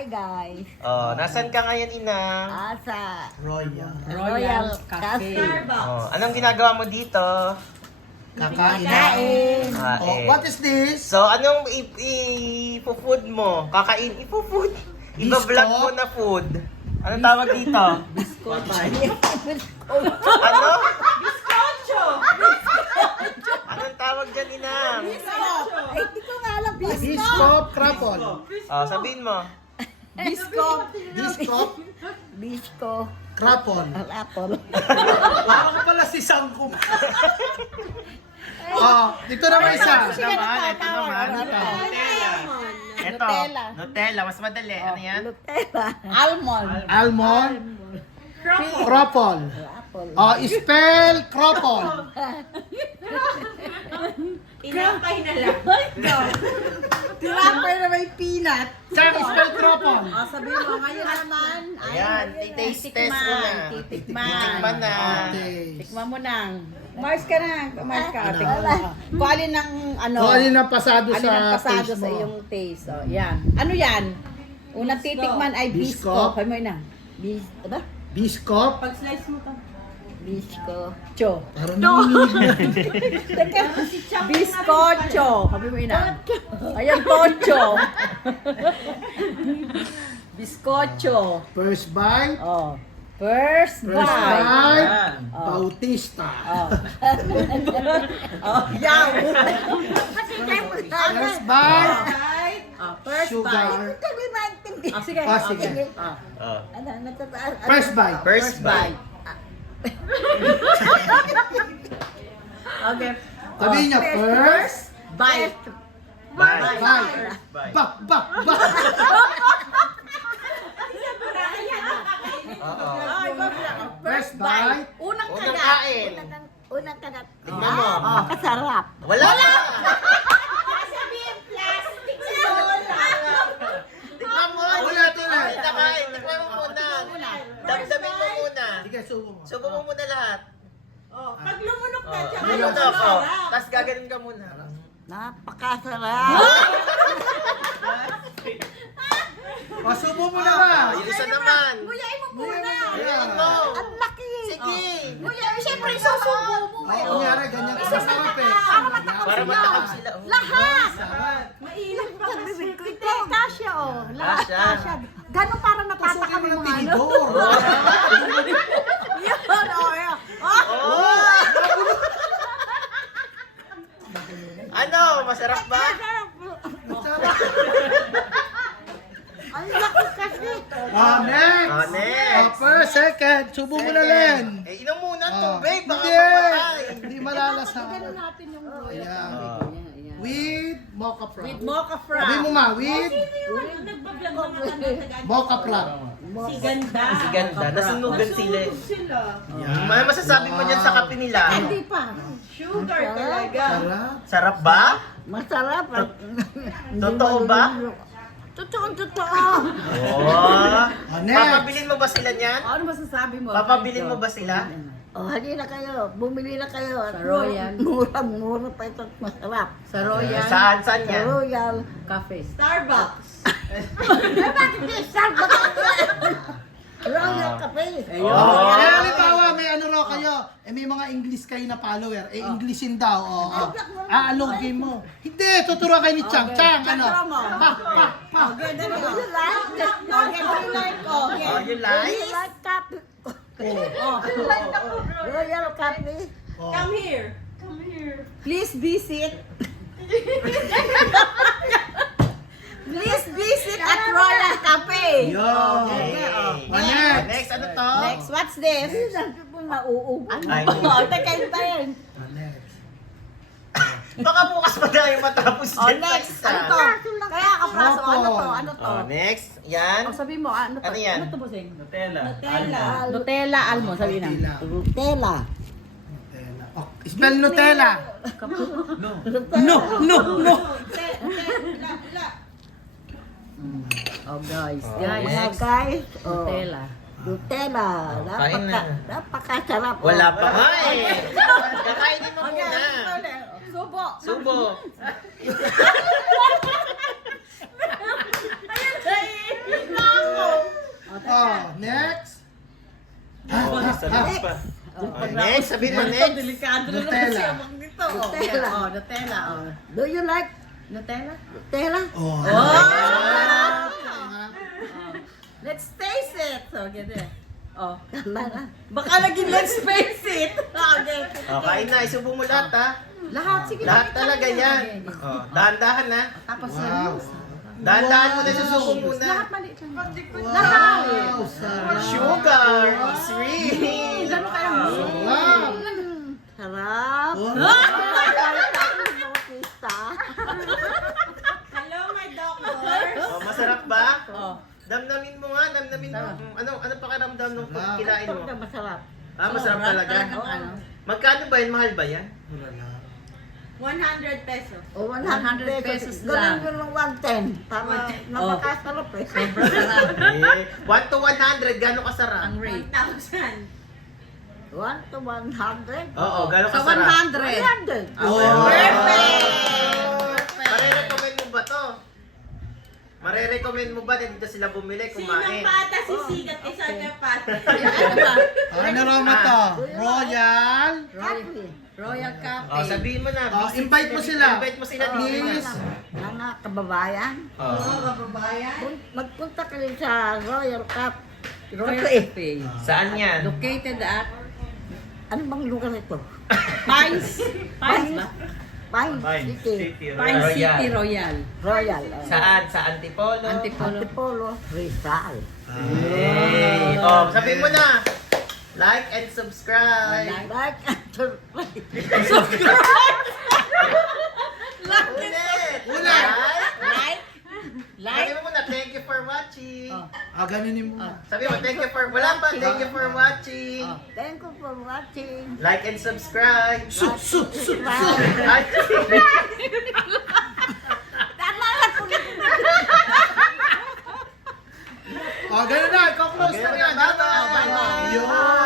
Hi guys. Oh, nasan ka ngayon, Ina? Sa Royal Cafe. Oh, anong ginagawa mo dito? Kakain. Kain. Oh, what is this? So, anong ipo-food mo? Kakain, ipo-food. Iba-vlog mo na food. Anong tawag dito? Ano? Anong tawag dyan, Ina? Ay, hindi ko nga alam. Biskop Krapon. Oh, sabihin mo. Biskop. Biskop Bisko. Krapon. Apple. Parang ka pala si Sangkop. Dito naman isa. Ito naman. Ito, Nutella. Mas madali. Ano yan? Nutella. Almond. Kropol. Apple. Spell Kropol. Tinapay na lang. Tinapay na may peanut. Saan spell Kropol? Sabi mo, ngayon naman. Ayan, taste test mo na. Titikman na. Okay. Tikman mo nang. Mars ka na. Mars ka. Tikman mo. Kung alin ng ano. So, alin ang pasado Alin sa ang pasado taste sa mo? iyong taste. Oh, yan. Ano yan? Unang titikman ay Bisco. bisco. Kaya mo na. Diba? Biskop. Pag-slice mo to. Bisko. Cho. Parang nanginginig na. Teka. Bizcocho. Sabi mo ina. Ayan, tocho. Bizcocho. First bite. Oh. First First bite. bite. Bautista. Oh. Oh, yaw. First bite. Oh, first bite. Sugar. Hindi maintindihan. Oh, sige. Oh, sige. Oh. Oh. Ano, natataan. First bite. First bite. Okay. Sabihin niya, first Bite. Bite. bite. Bite. Bak. Oo. Ay, First bite. Unang Unang kagat. kain. Unang kagat. Tignan mo. Makasarap. Wala pa. Tignan mo. Ulit. Nakain. Tignan mo muna. Damdamin mo muna. Sige, subo mo. Subo mo muna lahat. Pag lumunok ka dyan, Lulutok ko. Tapos gaganin ka muna. Napakasarap. Subo mo naman. Yung isa naman. Buyain mo muna. Ayun mo. Ang laki. Sige. Buyain, siyempre susubo mo. Kunyari, ganyan ka masarap eh. Para matakam sila. Lahat. Mainit pa sa bibig ko ito. Kasya oh. Lahat Kasya. kasya. Ganon para Pasukin natatakam mo yung ng mga ano. tinidor. Yun, oh, yeah. Oh! Ano? Masarap ba? Ang laki kasi. Next. Next. First, second. Subo mo na rin. Eh, inom muna ang tubig. Baka Hindi. mamatay. Hindi malalasap. natin yung Ayan. Oh. With mocha frap. With mocha frap. Sabi mo ma, with Nagbablog mga taga mocha frap. Si Ganda. Si ganda. Nasunugan sila. May masasabi mo dyan sa kape nila? Hindi pa. Sugar talaga. Sarap. Sarap ba? Masarap. Totoo ba? Totoo. Oh. Next. Papabilin mo ba sila niyan? Ano masasabi mo? Papabilin mo ba sila? Oh, hali na kayo. Bumili na kayo. Sa Royal. Mura pa ito at masarap. Sa Royal Saan Sa yan? Royal. Cafe. Starbucks. Royal Cafe. Oh. Kaya halimbawa, may ano raw kayo, may mga English kayo na follower, Englishin daw, aalogin mo. Hindi, tuturuan kayo ni Chang. Chang, ano? Pa. Okay, do you like? Okay, do you like? Okay. Oh, you Do like? you like coffee? Royal Cafe. Come here. Please visit. Please visit at Royal Cafe. Yo. Next. Next. Next, ano to? Next, what's this? Sabi mo mauubo. Ay, Oh, teka. Next. baka bukas pa tayo matapos Oh, dyan sa next. isa. Ano to? Kaya kapraso, ano to? Ano to? Oh, next. Yan. Oh, sabi mo, ano to? Ano yan? Ano to, Boseng? Nutella. Nutella, almond, sabi na. Nutella. Nutella. Oh, spell Nutella. No. Oh, guys. Oh, Guys. next. Guys, oh, Nutella. Nutella. kain na. Napakasarap. Wala pa nga eh. Kakainin mo muna. Subo. Subo. Next. Sabi pa. Next, sabihin mo next. Delikado na Nutella. naman siya nito. Nutella. Oh, Nutella. Oh. Do you like Nutella? Nutella? Oh. Let's taste it. So, ganyan. Oh. Tama na. Baka naging let's face it. Okay. Oh, kain na, isubo mo lahat ha. Lahat, sige. Lahat talaga yan. Oh, dahan-dahan ha. Tapos, Wow. Dahan-dahan mo na susubo muna. lahat maliit lang. Wow, sarap. Sugar is free. Gano'n kaya mo? Sarap. Sarap. Oh. Hello, my doctor. Oh, masarap ba? Oh. Damdamin mo nga, damdamin mo. Ano pakiramdam nung Sarap. kinain mo? Masarap. Ah, masarap talaga. Talagang ano? Magkano ba yun? Mahal ba yan? 100 pesos. O 100 100 pesos pesos lang. Ganun yung 110. Para napakasarap eh. Sobrang sarap. 1 to 100, gano'ng kasarap? Ang rate. 1 to 100. Oo, gano'ng Sa kasarap? 100. 100. Oh. Perfect! Mare-recommend mo ba to? Mare-recommend mo ba na dito sila bumili, kumain? pata sisigat kay Sonia Pata. Ano ba? Ano Roma to? Royal. Royal Cafe. Oh, sabihin mo na. Oh, invite mo sila. Invite mo sila dito. Please. Mga kababayan, Oh. magpunta kayo sa Royal Cup. Royal Cafe. Cafe. Saan yan? Located at Ano bang lugar ito? Pines. Pines ba? Pine City. Pines City Royal. Royal. Saan? Sa Antipolo? Antipolo. Antipolo, Rizal. Hey. Oh, sabihin mo na. Like and subscribe. Like and subscribe. Ulit. Ulit. Like. Like. Sabi mo muna, thank you for watching. Oh. Ganunin mo. Sabi mo, thank you for, wala pa, thank you for watching. Oh. Thank you for watching. Like and subscribe. Bye. Ay. Ganun na. Ikaw close na Okay, yan. bye-bye. Yun.